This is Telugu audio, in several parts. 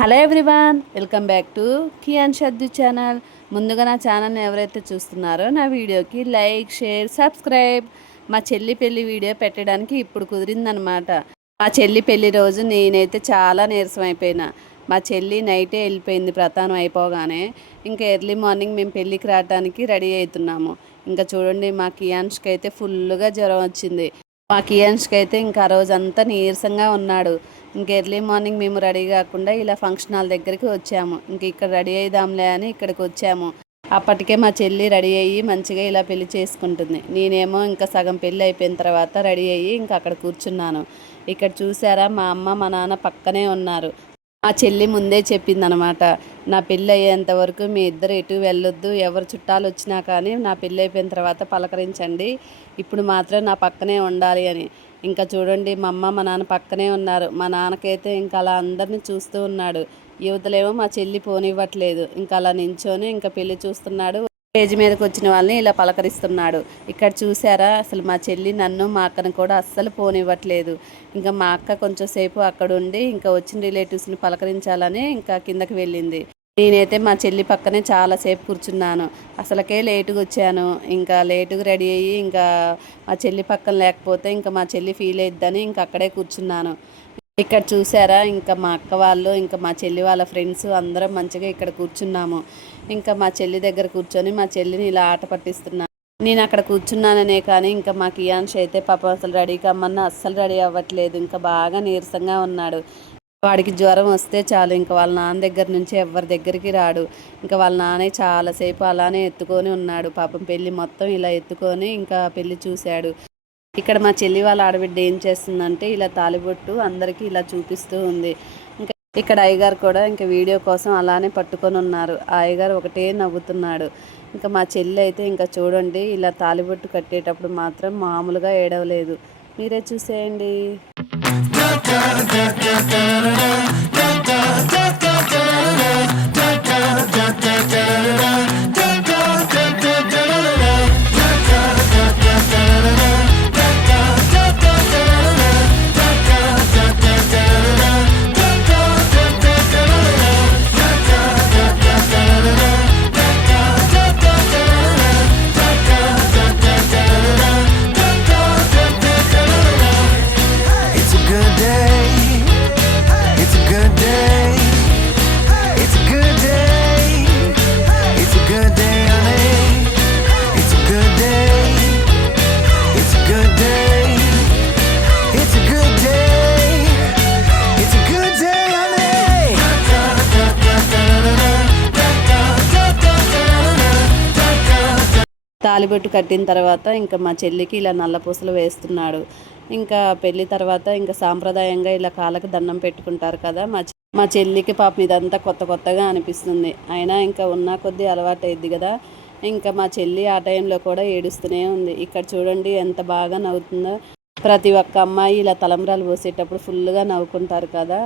Hello everyone, welcome back to Kiyan Shaddu channel. ముందుగా నా ఛానల్ని ఎవరైతే చూస్తున్నారో నా వీడియోకి లైక్, షేర్, సబ్స్క్రైబ్. మా చెల్లి పెళ్లి వీడియో పెట్టడానికి ఇప్పుడు కుదిరిందనమాట. మా చెల్లి పెళ్లి రోజు నేనైతే చాలా నీరసం అయిపోయినా. మా చెల్లి నైటే వెళ్ళిపోయింది ప్రతానం అయిపోగానే. ఇంకా ఎర్లీ మార్నింగ్ మేము పెళ్ళికి రావడానికి రెడీ అవుతున్నాము. ఇంకా చూడండి, మా కియాన్ష్కి అయితే ఫుల్గా జ్వరం వచ్చింది. మా కియాన్ష్కి అయితే ఇంకా ఆ రోజంతా నీరసంగా ఉన్నాడు. ఇంక ఎర్లీ మార్నింగ్ మేము రెడీ కాకుండా ఇలా ఫంక్షన్ హాల్ దగ్గరికి వచ్చాము. ఇంక ఇక్కడ రెడీ అయిదాంలే అని ఇక్కడికి వచ్చాము. అప్పటికే మా చెల్లి రెడీ అయ్యి మంచిగా ఇలా పెళ్లి చేసుకుంటుంది. నేనేమో ఇంకా సగం పెళ్ళి అయిపోయిన తర్వాత రెడీ అయ్యి ఇంకా అక్కడ కూర్చున్నాను. ఇక్కడ చూసారా, మా అమ్మ మా నాన్న పక్కనే ఉన్నారు. మా చెల్లి ముందే చెప్పిందనమాట, నా పెళ్ళి అయ్యేంత వరకు మీ ఇద్దరు ఎటు వెళ్ళొద్దు, ఎవరు చుట్టాలు వచ్చినా కానీ నా పెళ్ళి అయిపోయిన తర్వాత పలకరించండి, ఇప్పుడు మాత్రం నా పక్కనే ఉండాలి అని. ఇంకా చూడండి, మా అమ్మ మా నాన్న పక్కనే ఉన్నారు. మా నాన్నకైతే ఇంకా అలా అందరినీ చూస్తూ ఉన్నాడు. యువతలేమో మా చెల్లి పోనివ్వట్లేదు. ఇంకా అలా నించొని ఇంకా పెళ్లి చూస్తున్నాడు. స్టేజ్ మీదకి వచ్చిన వాళ్ళని ఇలా పలకరిస్తున్నాడు. ఇక్కడ చూసారా, అసలు మా చెల్లి నన్ను మా అక్కను కూడా అస్సలు పోనివ్వట్లేదు. ఇంకా మా అక్క కొంచెం సేపు అక్కడ ఉండి ఇంకా వచ్చిన రిలేటివ్స్ని పలకరించాలని ఇంకా కిందకి వెళ్ళింది. నేనైతే మా చెల్లి పక్కనే చాలాసేపు కూర్చున్నాను. అసలుకే లేటుగా వచ్చాను. ఇంకా లేటుగా రెడీ అయ్యి ఇంకా మా చెల్లి పక్కన లేకపోతే ఇంకా మా చెల్లి ఫీల్ అయిద్దని ఇంకా అక్కడే కూర్చున్నాను. ఇక్కడ చూసారా, ఇంకా మా అక్క వాళ్ళు ఇంకా మా చెల్లి వాళ్ళ ఫ్రెండ్స్ అందరం మంచిగా ఇక్కడ కూర్చున్నాము. ఇంకా మా చెల్లి దగ్గర కూర్చొని మా చెల్లిని ఇలా ఆట పట్టిస్తున్నాను. నేను అక్కడ కూర్చున్నాననే కానీ ఇంకా మా కియాన్ష్ అయితే పాపం అసలు రెడీ కమ్మన్నా అస్సలు రెడీ అవ్వట్లేదు. ఇంకా బాగా నీరసంగా ఉన్నాడు. వాడికి జ్వరం వస్తే చాలు ఇంకా వాళ్ళ నాన్న దగ్గర నుంచి ఎవరి దగ్గరికి రాడు. ఇంకా వాళ్ళ నాన్నే చాలాసేపు అలానే ఎత్తుకొని ఉన్నాడు. పాపం పెళ్ళి మొత్తం ఇలా ఎత్తుకొని ఇంకా పెళ్ళి చూశాడు. ఇక్కడ మా చెల్లి వాళ్ళ ఆడబిడ్డ ఏం చేస్తుందంటే ఇలా తాలిబొట్టు అందరికీ ఇలా చూపిస్తూ ఉంది. ఇంకా ఇక్కడ అయ్యగారు కూడా ఇంకా వీడియో కోసం అలానే పట్టుకొని ఉన్నారు. ఆ అయ్యగారు ఒకటే నవ్వుతున్నాడు. ఇంకా మా చెల్లి అయితే ఇంకా చూడండి, ఇలా తాలిబొట్టు కట్టేటప్పుడు మాత్రం మామూలుగా ఏడవలేదు. మీరే చూసేయండి. తాలిబొట్టు కట్టిన తర్వాత ఇంకా మా చెల్లికి ఇలా నల్లపూసలు వేస్తున్నాడు. ఇంకా పెళ్ళి తర్వాత ఇంకా సాంప్రదాయంగా ఇలా కాళ్ళకి దండం పెట్టుకుంటారు కదా. మా చెల్లికి పాపం ఇదంతా కొత్తగా అనిపిస్తుంది. అయినా ఇంకా ఉన్న కొద్దీ అలవాటు అయ్యిద్ది కదా. ఇంకా మా చెల్లి ఆ టైంలో కూడా ఏడుస్తూనే ఉంది. ఇక్కడ చూడండి ఎంత బాగా నవ్వుతుందో. ప్రతి ఒక్క అమ్మాయి ఇలా తలంబ్రాలు పోసేటప్పుడు ఫుల్గా నవ్వుకుంటారు కదా.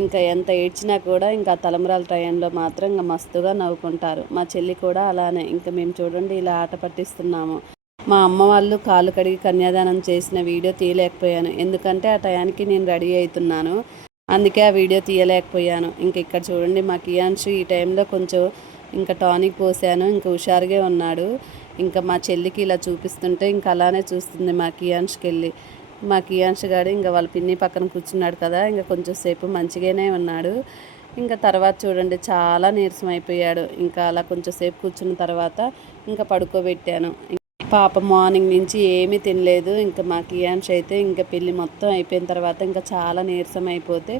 ఇంకా ఎంత ఏడ్చినా కూడా ఇంకా తలంబ్రాల టైంలో మాత్రం ఇంకా మస్తుగా నవ్వుకుంటారు. మా చెల్లి కూడా అలానే. ఇంకా మేము చూడండి ఇలా ఆట పట్టిస్తున్నాము. మా అమ్మ వాళ్ళు కాళ్ళు కడిగి కన్యాదానం చేసిన వీడియో తీయలేకపోయాను. ఎందుకంటే ఆ టయానికి నేను రెడీ అవుతున్నాను. అందుకే ఆ వీడియో తీయలేకపోయాను. ఇంక ఇక్కడ చూడండి, మా కియాన్షు ఈ టైంలో కొంచెం ఇంకా టానిక్ పోసాను. ఇంకా హుషారుగా ఉన్నాడు. ఇంకా మా చెల్లికి ఇలా చూపిస్తుంటే ఇంకా అలానే చూస్తుంది మా కియాన్ష్కి వెళ్ళి. మా కియాన్ష్ గారు ఇంకా వాళ్ళ పిన్ని పక్కన కూర్చున్నాడు కదా, ఇంకా కొంచెం సేపు మంచిగానే ఉన్నాడు. ఇంకా తర్వాత చూడండి చాలా నీరసం అయిపోయాడు. ఇంకా అలా కొంచెం సేపు కూర్చున్న తర్వాత ఇంకా పడుకోబెట్టాను. పాప మార్నింగ్ నుంచి ఏమీ తినలేదు. ఇంకా మా కియాన్ష్ అయితే ఇంకా పెళ్ళి మొత్తం అయిపోయిన తర్వాత ఇంకా చాలా నీరసం అయిపోతే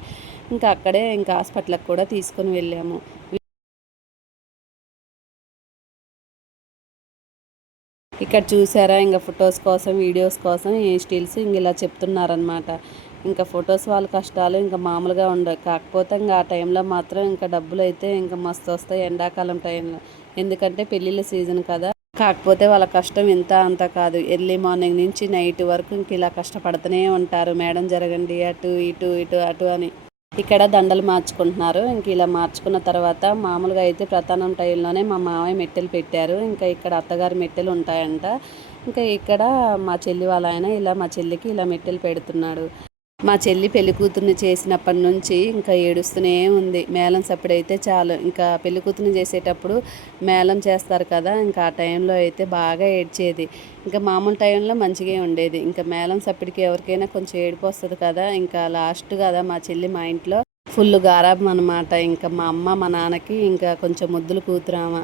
ఇంకా అక్కడే ఇంకా హాస్పిటల్కి కూడా తీసుకొని వెళ్ళాము. ఇక్కడ చూసారా, ఇంకా ఫొటోస్ కోసం వీడియోస్ కోసం ఈ స్టిల్స్ ఇంక ఇలా చెప్తున్నారనమాట. ఇంకా ఫొటోస్ వాళ్ళ కష్టాలు ఇంకా మామూలుగా ఉండవు. కాకపోతే ఇంకా ఆ టైంలో మాత్రం ఇంకా డబ్బులు అయితే ఇంకా మస్తు వస్తాయి ఎండాకాలం టైంలో. ఎందుకంటే పెళ్ళిళ్ళ సీజన్ కదా. కాకపోతే వాళ్ళ కష్టం ఇంత అంత కాదు. ఎర్లీ మార్నింగ్ నుంచి నైట్ వరకు ఇంక ఇలా కష్టపడుతూనే ఉంటారు. మేడం జరగండి, అటు ఇటు ఇటు అటు అని. ఇక్కడ దండలు మార్చుకుంటున్నారు. ఇంక ఇలా మార్చుకున్న తర్వాత మామూలుగా అయితే ప్రధానం టైంలోనే మా మామయ్య మెట్టెలు పెట్టారు. ఇంకా ఇక్కడ అత్తగారి మెట్టెలు ఉంటాయంట. ఇంకా ఇక్కడ మా చెల్లి వాళ్ళ ఆయన ఇలా మా చెల్లికి ఇలా మెట్టెలు పెడుతున్నాడు. మా చెల్లి పెళ్లి కూతుర్ని చేసినప్పటి నుంచి ఇంకా ఏడుస్తూనే ఉంది. మేళం సప్పుడైతే చాలు, ఇంకా పెళ్లి కూతుర్ని చేసేటప్పుడు మేళం చేస్తారు కదా, ఇంకా ఆ టైంలో అయితే బాగా ఏడ్చేది. ఇంకా మామూలు టైంలో మంచిగా ఉండేది. ఇంకా మేళం సప్పుడికి ఎవరికైనా కొంచెం ఏడుపు వస్తుంది కదా, ఇంకా లాస్ట్ కదా మా చెల్లి మా ఇంట్లో ఫుల్ గారాబం అనమాట. ఇంకా మా అమ్మ మా నాన్నకి ఇంకా కొంచెం ముద్దులు కూతురామ.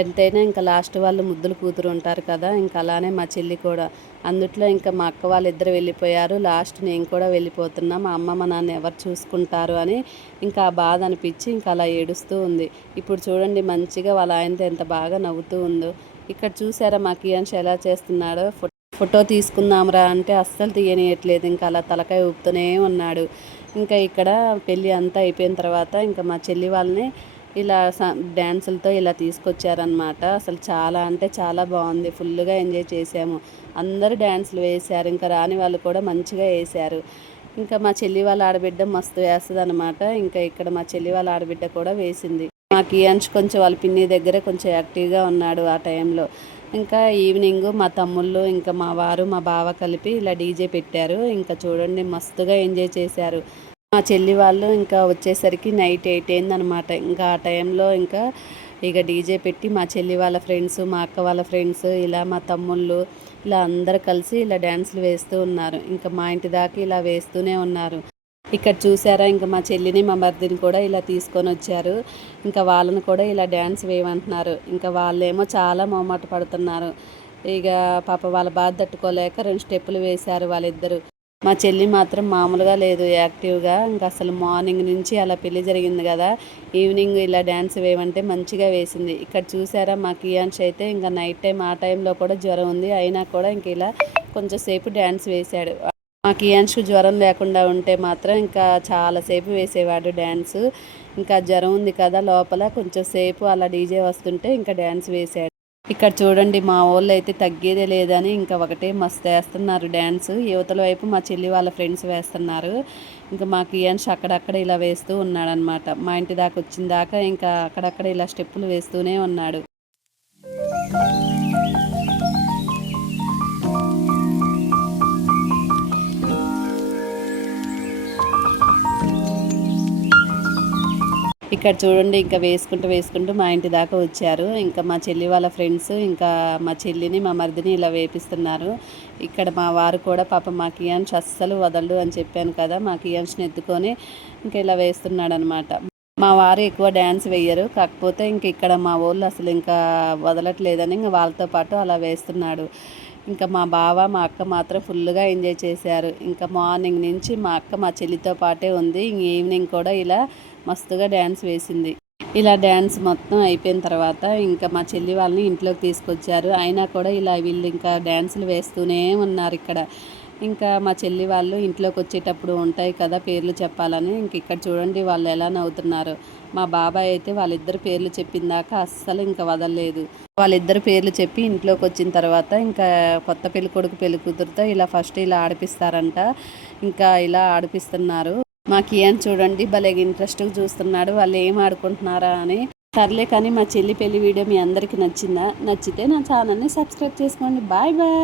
ఎంతైనా ఇంకా లాస్ట్ వాళ్ళు ముద్దులు కూతురు ఉంటారు కదా, ఇంకా అలానే మా చెల్లి కూడా. అందుట్లో ఇంకా మా అక్క వాళ్ళిద్దరు వెళ్ళిపోయారు. లాస్ట్ నేను కూడా వెళ్ళిపోతున్నా, మా అమ్మ మా నాన్న ఎవరు చూసుకుంటారు అని ఇంకా ఆ బాధ అనిపించి ఇంకా అలా ఏడుస్తూ ఉంది. ఇప్పుడు చూడండి మంచిగా వాళ్ళ ఆయనతో ఎంత బాగా నవ్వుతూ ఉందో. ఇక్కడ చూసారా మా కియాన్ష్ ఎలా చేస్తున్నాడో. ఫోటో తీసుకుందాంరా అంటే అస్సలు తీయనియట్లేదు, ఇంకా అలా తలకాయ ఊపుతూనే ఉన్నాడు. ఇంకా ఇక్కడ పెళ్ళి అంతా అయిపోయిన తర్వాత ఇంకా మా చెల్లి వాళ్ళని ఇలా డ్యాన్సులతో ఇలా తీసుకొచ్చారనమాట. అసలు చాలా అంటే చాలా బాగుంది, ఫుల్గా ఎంజాయ్ చేసాము. అందరూ డ్యాన్సులు వేశారు, ఇంకా రాని వాళ్ళు కూడా మంచిగా వేశారు. ఇంకా మా చెల్లి వాళ్ళ ఆడబిడ్డ మస్తు వేస్తుంది అనమాట. ఇంకా ఇక్కడ మా చెల్లి వాళ్ళ ఆడబిడ్డ కూడా వేసింది. మా కియాన్ష్ కొంచెం వాళ్ళ పిన్ని దగ్గర కొంచెం యాక్టివ్గా ఉన్నాడు ఆ టైంలో. ఇంకా ఈవినింగ్ మా తమ్ముళ్ళు ఇంకా మా వారు మా బావ కలిపి ఇలా డీజే పెట్టారు. ఇంకా చూడండి మస్తుగా ఎంజాయ్ చేశారు. మా చెల్లి వాళ్ళు ఇంకా వచ్చేసరికి నైట్ 8 అయిందనమాట. ఇంకా ఆ టైంలో ఇంకా ఇక డీజే పెట్టి మా చెల్లి వాళ్ళ ఫ్రెండ్స్, మా అక్క వాళ్ళ ఫ్రెండ్స్, ఇలా మా తమ్ముళ్ళు ఇలా అందరు కలిసి ఇలా డ్యాన్సులు వేస్తూ ఉన్నారు. ఇంకా మా ఇంటి దాకా ఇలా వేస్తూనే ఉన్నారు. ఇక్కడ చూసారా ఇంకా మా చెల్లిని మా మరిదిని కూడా ఇలా తీసుకొని వచ్చారు. ఇంకా వాళ్ళని కూడా ఇలా డ్యాన్స్ వేయమంటున్నారు. ఇంకా వాళ్ళేమో చాలా మొహమాట పడుతున్నారు. ఇక పాప వాళ్ళ బాధ తట్టుకోలేక 2 స్టెప్పులు వేశారు వాళ్ళిద్దరు. మా చెల్లి మాత్రం మామూలుగా లేదు, యాక్టివ్గా. ఇంకా అసలు మార్నింగ్ నుంచి అలా పెళ్లి జరిగింది కదా, ఈవినింగ్ ఇలా డ్యాన్స్ వేయమంటే మంచిగా వేసింది. ఇక్కడ చూసారా మా కియాన్ష్ అయితే ఇంకా నైట్ టైం ఆ టైంలో కూడా జ్వరం ఉంది, అయినా కూడా ఇంక ఇలా కొంచెం సేపు డ్యాన్స్ వేశాడు. మా కియాన్ష్కి జ్వరం లేకుండా ఉంటే మాత్రం ఇంకా చాలాసేపు వేసేవాడు డ్యాన్స్. ఇంకా జ్వరం ఉంది కదా లోపల, కొంచెం సేపు అలా డీజే వస్తుంటే ఇంకా డ్యాన్స్ వేసాడు. ఇక్కడ చూడండి మా వాళ్ళు అయితే తగ్గేదే లేదని ఇంకా ఒకటే మస్తు వేస్తున్నారు డ్యాన్స్. యువతల వైపు మా చెల్లి వాళ్ళ ఫ్రెండ్స్ వేస్తున్నారు. ఇంకా మా కియాన్ష్ అక్కడక్కడ ఇలా వేస్తూ ఉన్నాడనమాట. మా ఇంటి దాకా వచ్చిన దాకా ఇంకా అక్కడక్కడ ఇలా స్టెప్పులు వేస్తూనే ఉన్నాడు. ఇక్కడ చూడండి ఇంకా వేసుకుంటూ మా ఇంటి దాకా వచ్చారు. ఇంకా మా చెల్లి వాళ్ళ ఫ్రెండ్స్ ఇంకా మా చెల్లిని మా మరిదిని ఇలా వేపిస్తున్నారు. ఇక్కడ మా వారు కూడా పాప మా కియాన్ష్ అస్సలు వదలడు అని చెప్పాను కదా, మా కియాన్ష్ని ఎత్తుకొని ఇంకా ఇలా వేస్తున్నాడు అనమాట. మా వారు ఎక్కువ డ్యాన్స్ వేయరు, కాకపోతే ఇంక ఇక్కడ మా వాళ్ళు అసలు ఇంకా వదలట్లేదని ఇంకా వాళ్ళతో పాటు అలా వేస్తున్నాడు. ఇంకా మా బావ మా అక్క మాత్రం ఫుల్గా ఎంజాయ్ చేశారు. ఇంకా మార్నింగ్ నుంచి మా అక్క మా చెల్లితో పాటే ఉంది. ఈవినింగ్ కూడా ఇలా మస్తుగా డ్యాన్స్ వేసింది. ఇలా డ్యాన్స్ మొత్తం అయిపోయిన తర్వాత ఇంకా మా చెల్లి వాళ్ళని ఇంట్లోకి తీసుకొచ్చారు. అయినా కూడా ఇలా వీళ్ళు ఇంకా డ్యాన్సులు వేస్తూనే ఉన్నారు ఇక్కడ. ఇంకా మా చెల్లి వాళ్ళు ఇంట్లోకి వచ్చేటప్పుడు ఉంటాయి కదా పేర్లు చెప్పాలని, ఇంక ఇక్కడ చూడండి వాళ్ళు ఎలా నవ్వుతున్నారు. మా బాబాయ్ అయితే వాళ్ళిద్దరు పేర్లు చెప్పిందాక అస్సలు ఇంకా వదలలేదు. వాళ్ళిద్దరు పేర్లు చెప్పి ఇంట్లోకి వచ్చిన తర్వాత ఇంకా కొత్త పెళ్లి కొడుకు పెళ్లి కూతురుతో ఇలా ఫస్ట్ ఇలా ఆడిపిస్తారంట. ఇంకా ఇలా ఆడిపిస్తున్నారు. మా కియాన్ చూడండి భలే ఇంట్రెస్ట్గా చూస్తున్నాడు వాళ్ళు ఏం ఆడుకుంటున్నారా అని. సర్లే కానీ మా చెల్లి పెళ్లి వీడియో మీ అందరికీ నచ్చిందా? నచ్చితే నా ఛానల్ని సబ్స్క్రైబ్ చేసుకోండి. Bye bye.